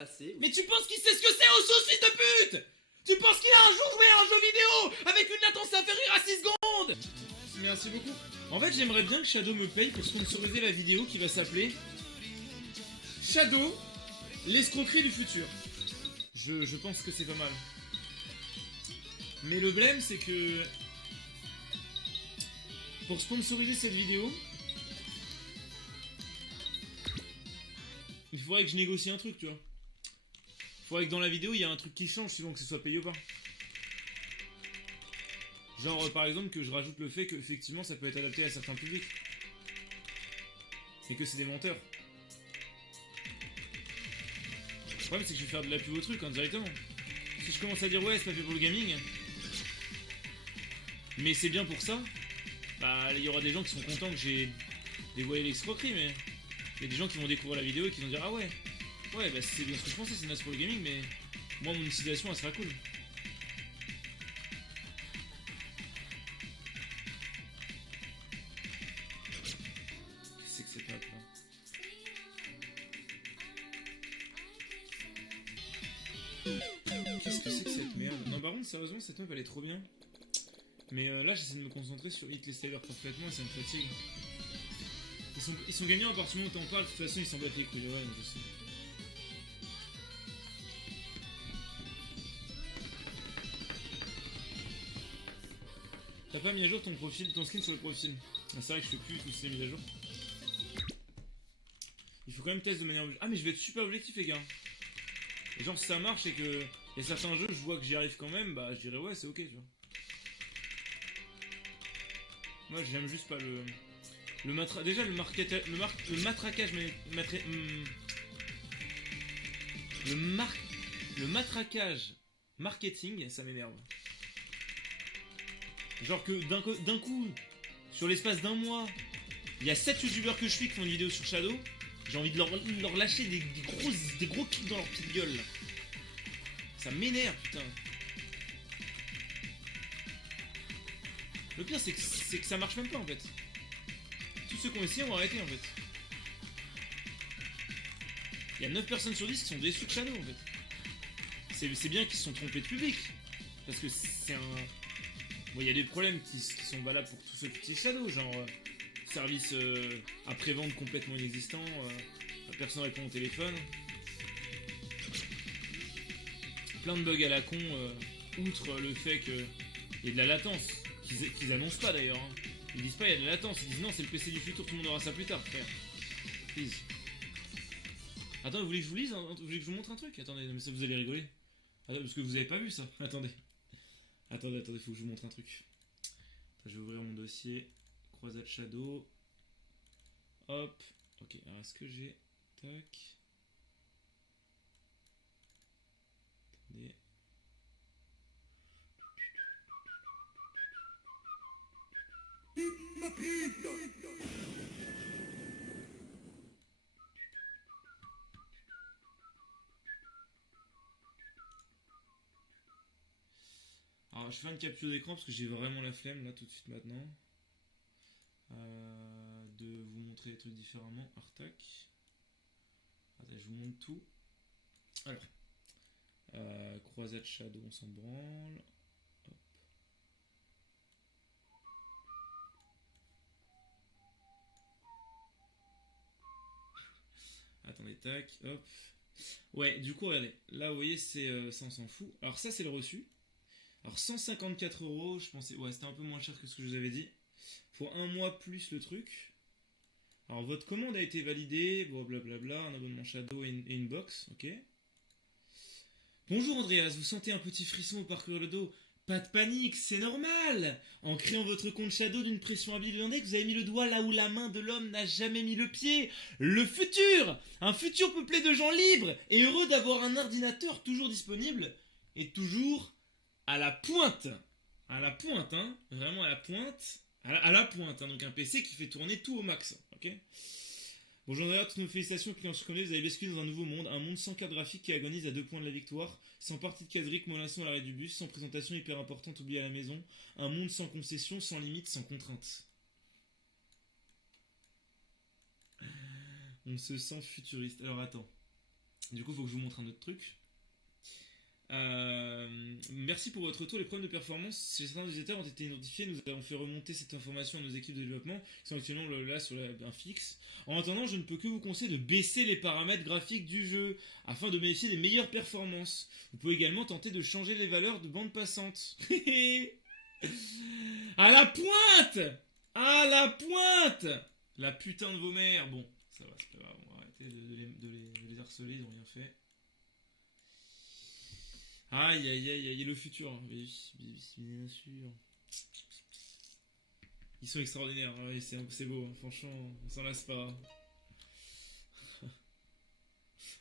Mais tu penses qu'il sait ce que c'est au sauce, fils de pute? Tu penses qu'il a un jour joué à un jeu vidéo avec une latence inférieure à 6 secondes? Merci beaucoup. En fait, j'aimerais bien que Shadow me paye pour sponsoriser la vidéo qui va s'appeler Shadow, l'escroquerie du futur. Je pense que c'est pas mal. Mais le blême, c'est que pour sponsoriser cette vidéo, il faudrait que je négocie un truc, tu vois. Il faudrait que dans la vidéo, il y ait un truc qui change suivant que ce soit payé ou pas. Genre, par exemple, que je rajoute le fait que effectivement ça peut être adapté à certains publics. Et que c'est des menteurs. Le problème, c'est que je vais faire de la pub au truc, hein, directement. Si je commence à dire, ouais, c'est pas fait pour le gaming, mais c'est bien pour ça, bah, il y aura des gens qui sont contents que j'ai dévoilé l'escroquerie, mais il y a des gens qui vont découvrir la vidéo et qui vont dire, ah ouais, bah c'est bien ce que je pensais, c'est naze pour le gaming, mais moi, mon utilisation, elle sera cool. Qu'est-ce que c'est que cette map là? Qu'est-ce que c'est que cette merde? Non, par contre, sérieusement, cette map elle est trop bien. Mais là, j'essaie de me concentrer sur hit les sliders parfaitement et ça me fatigue. Ils sont gagnants à partir du moment où t'en parles, de toute façon, ils s'en battent les couilles, ouais, je sais. T'as pas mis à jour ton profil, ton skin sur le profil? Ah, c'est vrai que je fais plus tout ce qui est mis à jour. Il faut quand même tester de manière objective. Ah, mais je vais être super objectif, les gars. Et genre, si ça marche et que y a certains jeux, je vois que j'y arrive quand même, bah je dirais ouais, c'est ok, tu vois. Moi, j'aime juste pas le. Déjà, le matraquage. Le matraquage marketing, ça m'énerve. Genre que d'un coup, sur l'espace d'un mois, il y a 7 youtubeurs que je suis qui font une vidéo sur Shadow. J'ai envie de leur lâcher des gros kicks dans leur petite gueule. Là. Ça m'énerve, putain. Le pire, c'est que ça marche même pas en fait. Tous ceux qui ont essayé ont arrêté en fait. Il y a 9 personnes sur 10 qui sont déçus de Shadow en fait. C'est bien qu'ils se sont trompés de public. Parce que c'est un. Bon, il y a des problèmes qui sont valables pour tous ceux qui utilisent Shadow, genre service après-vente complètement inexistant, personne répond au téléphone. Plein de bugs à la con, outre le fait qu'il y ait de la latence, qu'ils annoncent pas d'ailleurs. Hein. Ils disent pas il y a de la latence, ils disent non, c'est le PC du futur, tout le monde aura ça plus tard, frère. Please. Attends, vous voulez que je vous lise, vous voulez que je vous montre un truc? Attendez, non, mais ça vous allez rigoler. Attends, parce que vous avez pas vu ça. Attendez, faut que je vous montre un truc. Attends, je vais ouvrir mon dossier. Croisade Shadow. Hop. Ok, alors est-ce que j'ai. Tac. Attendez. Alors je fais une capture d'écran parce que j'ai vraiment la flemme là tout de suite maintenant. De vous montrer les trucs différemment. Artac. Attends, je vous montre tout. Alors. Croisade Shadow, on s'en branle. Hop. Attendez, tac, hop. Ouais, du coup, regardez. Là, vous voyez, ça, on s'en fout. Alors, ça, c'est le reçu. Alors, 154 €, je pensais. Ouais, c'était un peu moins cher que ce que je vous avais dit. Pour un mois plus le truc. Alors, votre commande a été validée. Bon, blablabla. Un abonnement Shadow et une box. Ok. Bonjour Andreas, vous sentez un petit frisson au parcourir le dos? Pas de panique, c'est normal. En créant votre compte Shadow d'une pression habile de l'index, vous avez mis le doigt là où la main de l'homme n'a jamais mis le pied. Le futur! Un futur peuplé de gens libres et heureux d'avoir un ordinateur toujours disponible et toujours à la pointe. À la pointe, hein. Vraiment à la pointe. À la pointe, hein. Donc un PC qui fait tourner tout au max. Ok. Bonjour d'ailleurs, toutes nos félicitations, clients surconnus, vous avez basculé dans un nouveau monde, un monde sans carte graphique qui agonise à 2 points de la victoire, sans partie de caserie, mollasson à l'arrêt du bus, sans présentation hyper importante oubliée à la maison, un monde sans concession, sans limite, sans contrainte. On se sent futuriste. Alors attends. Du coup, il faut que je vous montre un autre truc. Merci pour votre retour. Les problèmes de performance chez certains utilisateurs ont été identifiés. Nous avons fait remonter cette information à nos équipes de développement qui sont actuellement là sur un fixe. En attendant, je ne peux que vous conseiller de baisser les paramètres graphiques du jeu afin de bénéficier des meilleures performances. Vous pouvez également tenter de changer les valeurs de bande passante. À la pointe! À la pointe! La putain de vos mères. Bon, ça va, c'est pas grave. On va arrêter de les harceler, ils n'ont rien fait. Aïe aïe aïe aïe, le futur, hein. Bien sûr. Ils sont extraordinaires, hein. Ouais, c'est beau, hein. Franchement, on s'en lasse pas.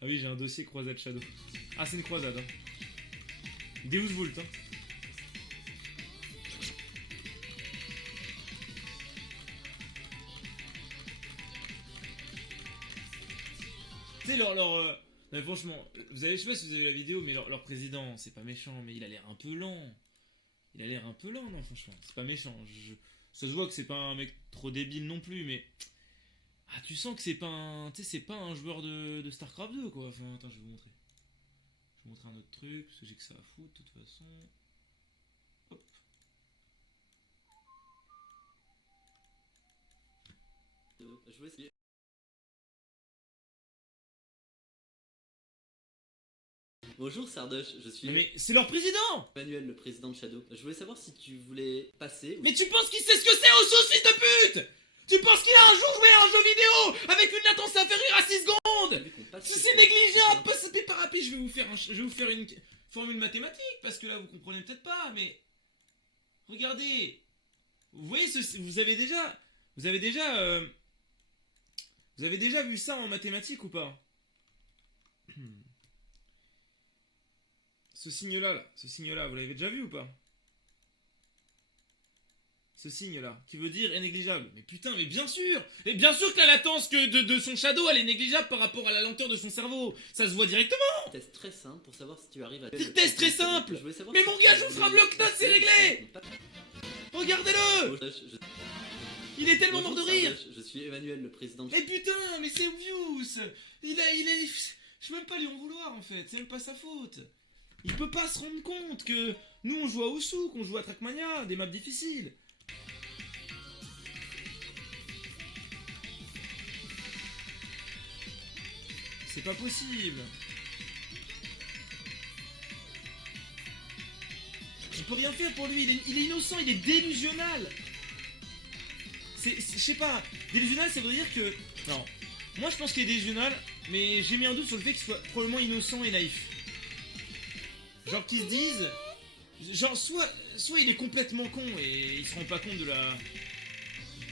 Ah oui, j'ai un dossier croisade Shadow. Ah, c'est une croisade, hein. Deus Vult, hein. Tu sais, non, mais franchement, je sais pas si vous avez vu la vidéo, mais leur président, c'est pas méchant, mais il a l'air un peu lent. Il a l'air un peu lent, non, franchement. C'est pas méchant. Ça se voit que c'est pas un mec trop débile non plus, mais. Ah, tu sens que c'est pas un. Tu sais, c'est pas un joueur de StarCraft 2, quoi. Enfin, attends, je vais vous montrer. Je vais vous montrer un autre truc, parce que j'ai que ça à foutre, de toute façon. Hop. Je vais essayer. Bonjour Sardoche, je suis Mais c'est leur président! Emmanuel, le président de Shadow. Je voulais savoir si tu voulais passer. Mais tu penses qu'il sait ce que c'est au sauce, fils de pute! Tu penses qu'il a un jour joué à un jeu vidéo avec une latence inférieure à 6 secondes? Si c'est négligeable, passez par rapide, je vais vous faire une formule mathématique, parce que là vous comprenez peut-être pas, mais regardez, vous voyez, vous avez déjà vu ça en mathématiques ou pas? Ce signe-là, vous l'avez déjà vu ou pas? Ce signe-là, qui veut dire est négligeable. Mais putain, mais bien sûr! Et bien sûr que la latence de son shadow, elle est négligeable par rapport à la lenteur de son cerveau. Ça se voit directement! Test très simple pour savoir si tu arrives à. Test très simple! Mais mon gars, je vous ferai un bloc-notes, c'est réglé! Regardez-le! Il est tellement mort de rire! Je suis Emmanuel, le président de Mais putain, mais c'est obvious! Je peux même pas lui en vouloir en fait, c'est même pas sa faute. Il peut pas se rendre compte que nous on joue à Osu, qu'on joue à Trackmania, des maps difficiles. C'est pas possible. On peut rien faire pour lui, il est innocent, il est délusionnal. Je sais pas, délusionnal ça veut dire que... Non, moi je pense qu'il est délusionnal, mais j'ai mis un doute sur le fait qu'il soit probablement innocent et naïf. Genre qu'ils se disent... Genre soit il est complètement con et il se rend pas compte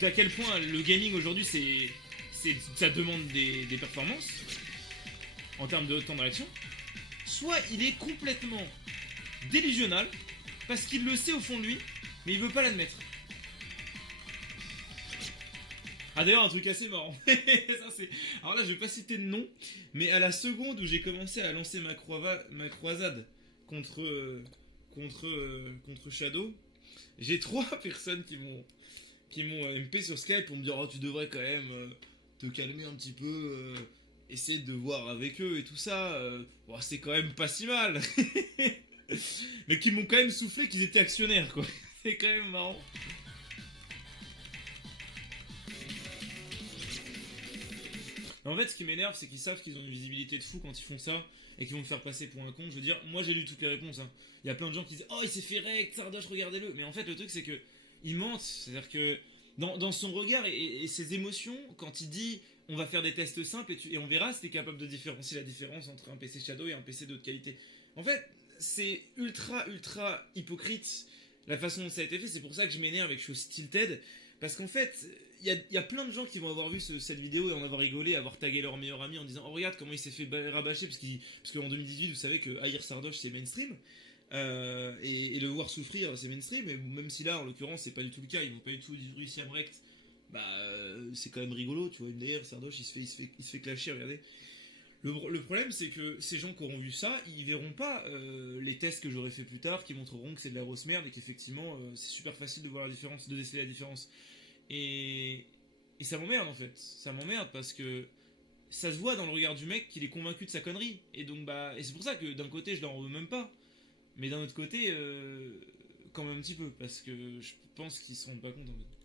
d'à quel point le gaming aujourd'hui ça demande des performances en termes de temps de réaction. Soit il est complètement délusionnal parce qu'il le sait au fond de lui, mais il veut pas l'admettre. Ah d'ailleurs un truc assez marrant. Alors là je vais pas citer de nom, mais à la seconde où j'ai commencé à lancer ma croisade contre Shadow, j'ai 3 personnes qui m'ont MP sur Skype pour me dire oh tu devrais quand même te calmer un petit peu, essayer de voir avec eux et tout ça, bon, c'est quand même pas si mal. Mais qui m'ont quand même soufflé qu'ils étaient actionnaires quoi. C'est quand même marrant. Mais en fait, ce qui m'énerve, c'est qu'ils savent qu'ils ont une visibilité de fou quand ils font ça et qu'ils vont me faire passer pour un con. Je veux dire, moi j'ai lu toutes les réponses. Hein. Il y a plein de gens qui disent oh, il s'est fait rect, Sardoche, regardez-le. Mais en fait, le truc, c'est que ils mentent. C'est-à-dire que dans son regard et ses émotions, quand il dit on va faire des tests simples et on verra si t'es capable de différencier la différence entre un PC Shadow et un PC de haute qualité. En fait, c'est ultra hypocrite la façon dont ça a été fait. C'est pour ça que je m'énerve et que je suis tilted. Parce qu'en fait, il y a plein de gens qui vont avoir vu cette vidéo et en avoir rigolé, avoir tagué leur meilleur ami en disant oh regarde comment il s'est fait rabâcher parce qu'en 2018 vous savez que haïr Sardoche c'est mainstream et le voir souffrir c'est mainstream, et même si là en l'occurrence c'est pas du tout le cas, ils n'ont pas du tout réussi à me rect, c'est quand même rigolo, tu vois, d'ailleurs Sardoche il se fait clasher, regardez. Le problème c'est que ces gens qui auront vu ça, ils verront pas les tests que j'aurai fait plus tard qui montreront que c'est de la grosse merde et qu'effectivement c'est super facile de voir la différence, de déceler la différence. Et ça m'emmerde en fait. Ça m'emmerde parce que ça se voit dans le regard du mec qu'il est convaincu de sa connerie. Et donc, bah, et c'est pour ça que d'un côté, je leur en veux même pas. Mais d'un autre côté, quand même un petit peu, parce que je pense qu'ils se rendent pas compte en fait.